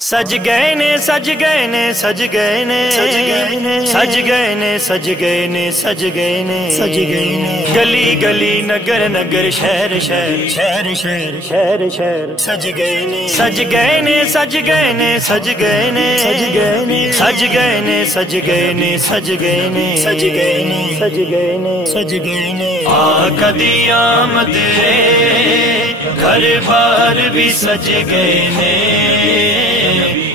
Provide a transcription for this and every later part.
सज गए ने सज गए ने सज गए ने सज गए ने सज गए ने सज गए ने सज गए ने गली गली नगर नगर शहर शहर शहर शहर शहर शहर सज गए ने सज गए ने सज गए ने सज गए ने सज गए ने सज गए ने सज गए ने सज गए ने सज गए ने सज गए ने सज गए ने कदी आमद घर बार भी सज गए ने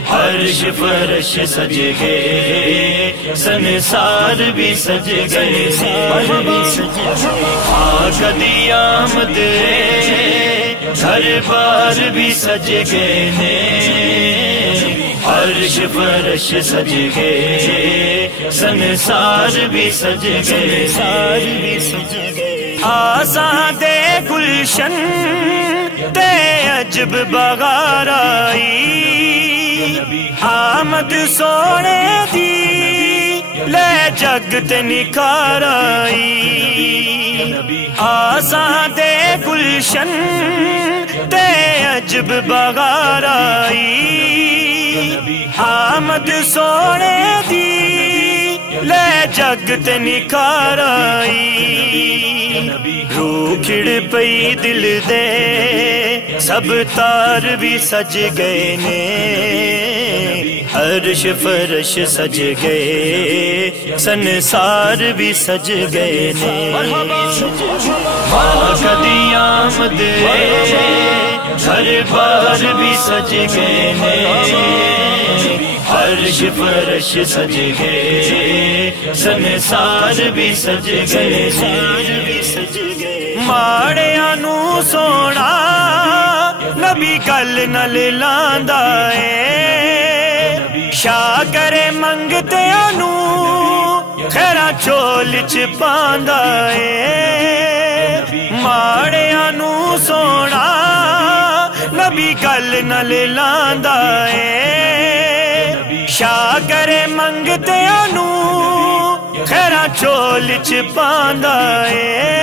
अर्श फर्श सज गए संसार भी सज गए कदी आमद घर बार भी सज गए ने अर्श फर्श सज गए संसार भी सज गए आसां दे गुलशन ते अजब बहार आई आमद सोने दी ले जग ते निखार आई आसां दे गुलशन ते अजब बहार आई आमद सोने दी ले जग ते निखार आई रूह खिड़ पई दिल दे सब तार भी सज गए ने अर्श फर्श सज गए संसार भी सज गए ने कदी आमद घर बार भी सज गए ने अर्श फर्श सज गए संसार भी सज गए माड़ियां नू सोना नबी गल नल लांदा है शाह करे मंगतियां नू खैरा चोल च पांदा है माड़ियां नू सोना नबी गल नल लांदा है शाह करे मंगतियां नू खैरा चोल च पांदा है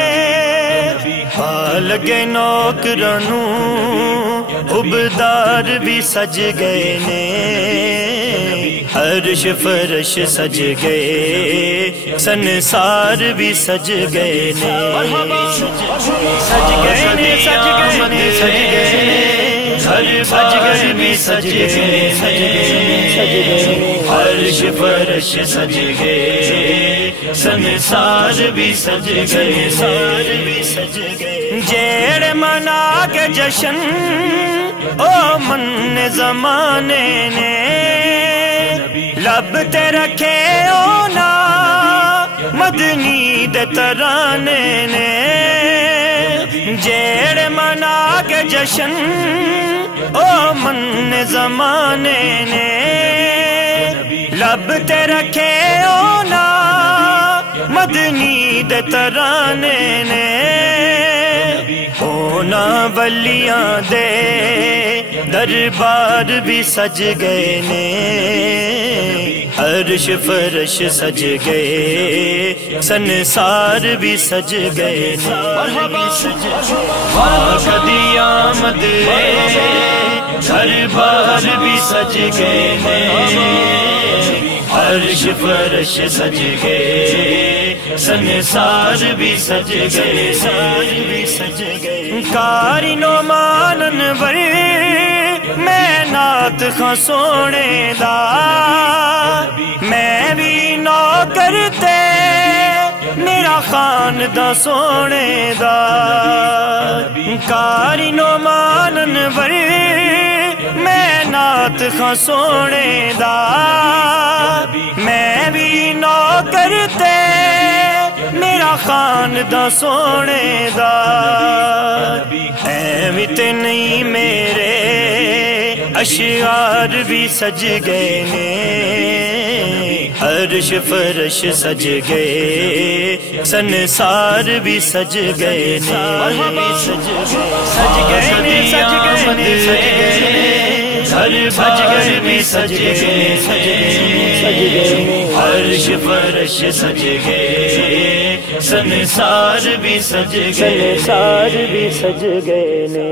लगे नौकरां नू उबदार भी सज गए ने अर्श फर्श सज गए संसार भी सज गए ने सज गए ने सज गए ने सज गए सज गए भी सज गए सज गए अर्श फर्श सज गए संसार भी सज गए जेड़ मना के जशन ओ मन जमाने ने लब ते रखे ओ ना मदनी दे तराने ने जेड़ मना के जशन ओ मन जमाने ने लब ते रखे ओ ना मदनी दे तराने ने होना वलियां दे दरबार भी सज गए ने अर्श फर्श सज गए संसार भी सज गए ने कदी आमद घर बार भी सज गए ने अर्श फर्श सज गए संसार भी सज गए कारी नो मानन वर मैं नात खां सोने दा मैं भी नौकर ते मेरा खान दा सोने दा कारी नो मानन वर मैं नात खां सोने दा मैं भी नौकर ते मेरा खान दा सोने दा ऐवी ते नहीं मेरे अशियार भी सज गए ने अर्श फर्श सज गए संसार भी सज गए ने सज गए ने सज गए ने सज गए सज गए भी सज गए अर्श फर्श सज गए संसार भी सज गए ने